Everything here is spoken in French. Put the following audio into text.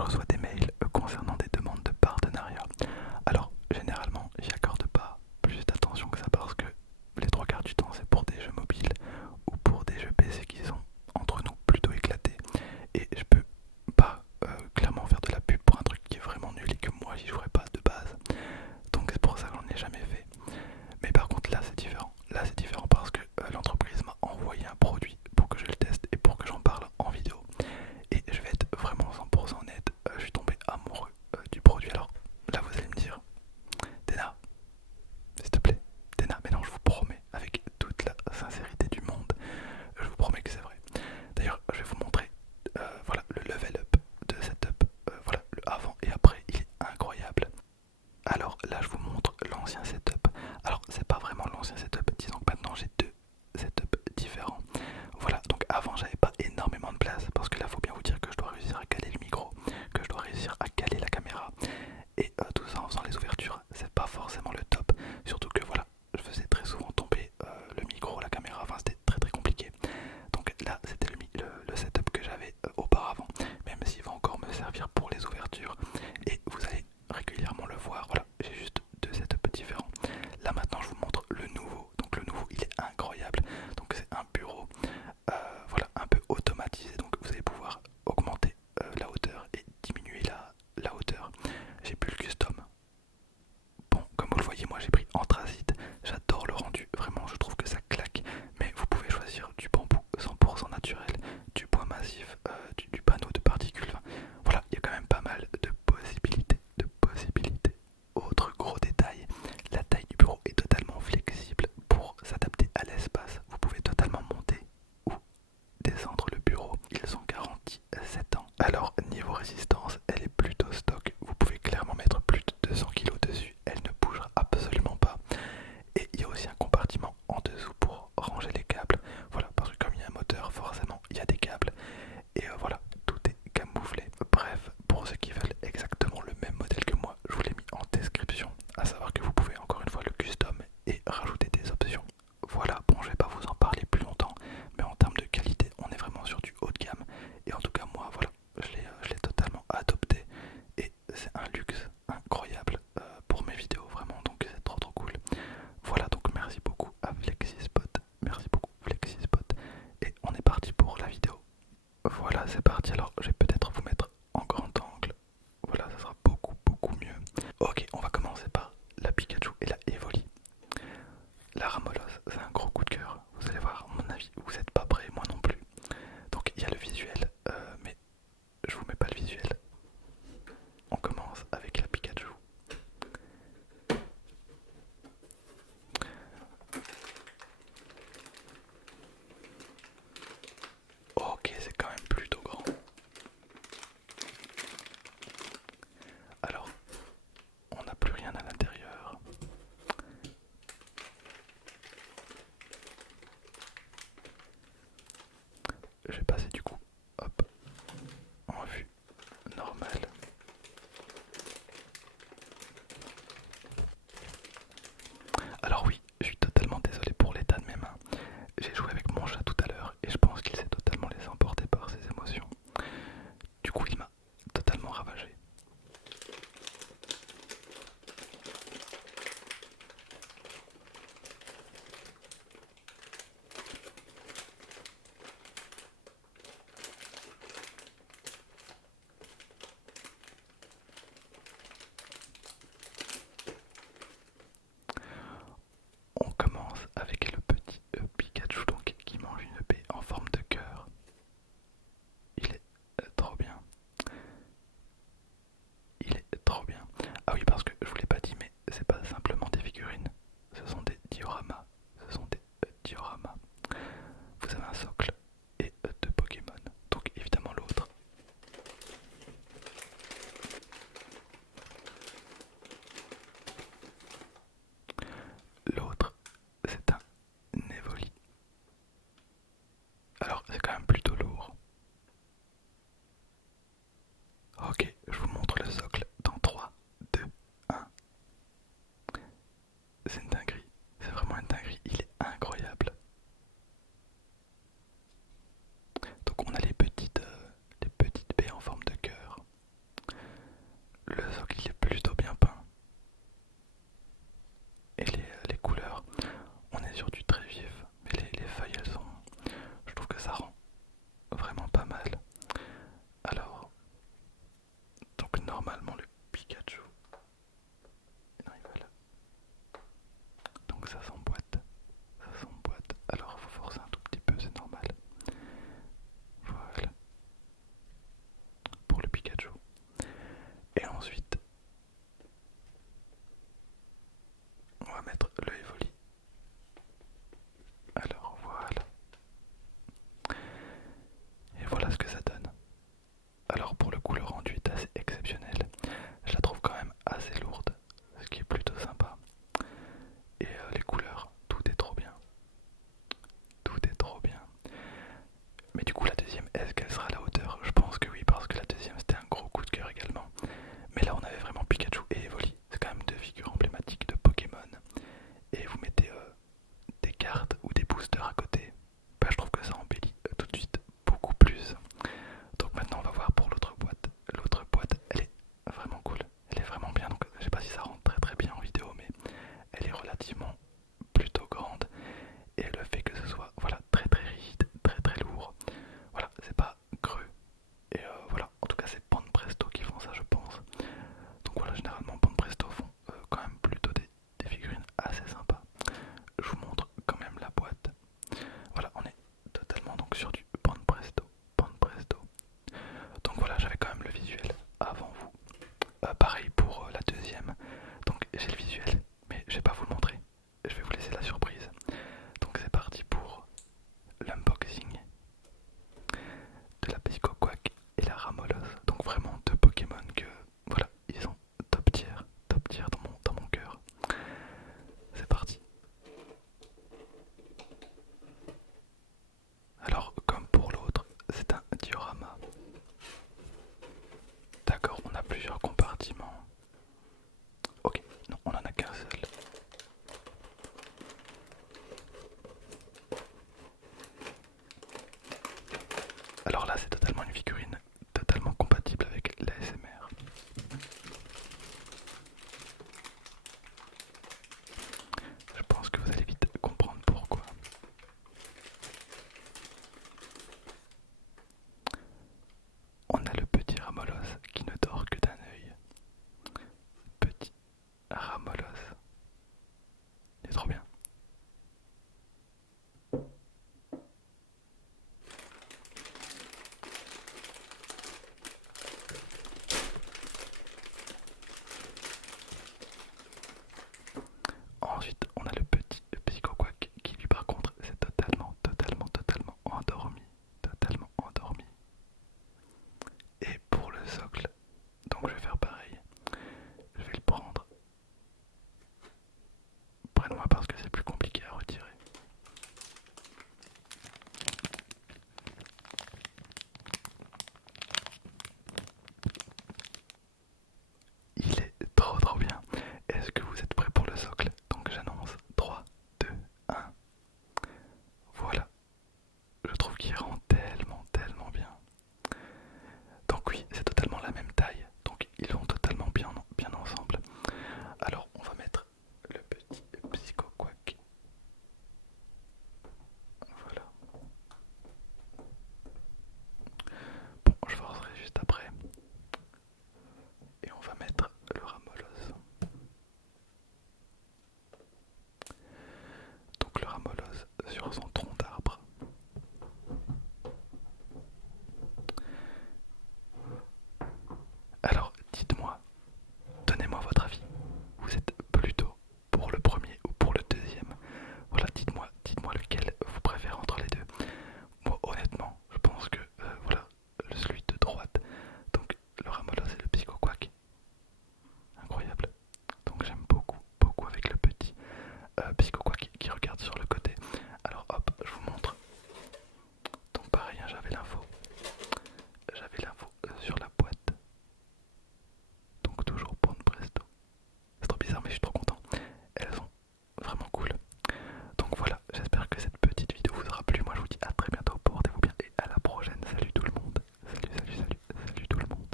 je reçois des mails concernant des demandes de partenariat. Alors généralement j'y accorde pas plus d'attention que ça parce que les trois quarts du temps c'est pour des jeux mobiles ou pour des jeux PC qui sont entre nous plutôt éclatés. Et je peux pas clairement faire de la pub pour un truc qui est vraiment nul et que moi j'y jouerais pas de base. Donc c'est pour ça que j'en ai jamais fait. Mais par contre là c'est différent. Là c'est différent parce que l'entreprise m'a envoyé un produit pour que je le teste et pour que j'en parle en vidéo. Et je vais être vraiment 100% honnête, je suis tombé amoureux du produit. Alors là vous allez me dire, Dena, s'il te plaît, Dena, mais non je vous promets, avec toute la sincérité du monde, je vous promets que c'est vrai. D'ailleurs je vais vous montrer voilà, le level up de setup, voilà le avant et après, il est incroyable. Alors là je vous montre l'ancien setup. Alors c'est pas vraiment l'ancien setup, disons que maintenant j'ai deux setups différents. Voilà, donc avant j'avais pas énormément de place parce que là faut bien vous dire que je dois réussir à caler le micro, que je dois réussir à caler la caméra et tout ça en faisant les ouvertures, c'est pas forcément le top. Surtout que voilà, je faisais très souvent tomber le micro, la caméra, enfin c'était très très compliqué. Donc là c'était le setup que j'avais auparavant, même s'il va encore me servir pour les ouvertures et vous allez régulièrement le voir. Voilà, j'ai juste deux setups différents. Là maintenant je vous montre le nouveau. Donc le nouveau il est incroyable. Donc c'est un bureau voilà, un peu automatisé. Donc vous allez pouvoir augmenter la hauteur et diminuer la hauteur. J'ai plus le custom. Bon, comme vous le voyez, moi j'ai pris anthracite. J'adore le rendu, vraiment je trouve que ça claque. Mais vous pouvez choisir du bambou 100% naturel, du bois massif, du panneau de particules. Enfin, voilà, il y a quand même pas mal de possibilités. Autre gros détail, la taille du bureau est totalement flexible pour s'adapter à l'espace. Vous pouvez totalement monter ou descendre le bureau. Ils sont garantis 7 ans. Alors niveau résistance, elle est plutôt stock. Vous pouvez clairement mettre plus de 200 kg dessus. Elle ne bougera absolument pas. Et il y a aussi un compartiment en dessous pour ranger les câbles. Voilà, parce que comme il y a un moteur, forcément il y a des câbles. Et voilà, tout est camouflé. Bref, pour ceux qui veulent exactement le même modèle que moi, je vous l'ai mis en description. À savoir que vous pouvez encore une fois le custom et rajouter des options. Voilà, bon je vais pas vous en parler plus longtemps, mais en termes de qualité, on est vraiment sur du haut de gamme. Et en tout cas moi, voilà, je l'ai totalement adopté. Et c'est un luxe incroyable pour mes vidéos, vraiment, donc c'est trop trop cool. Voilà, donc merci beaucoup à FlexiSpot, merci beaucoup FlexiSpot. Et on est parti pour la vidéo. Voilà, c'est parti. Alors, je vais peut-être vous mettre en grand angle. Voilà, ça sera beaucoup mieux. Ok, on va commencer par la Pikachu et la Evoli. La Ramolos, c'est un gros coup de cœur. Vous allez voir, à mon avis, vous n'êtes pas prêts, moi non plus. Donc, il y a le visuel, mais je vous mets pas le visuel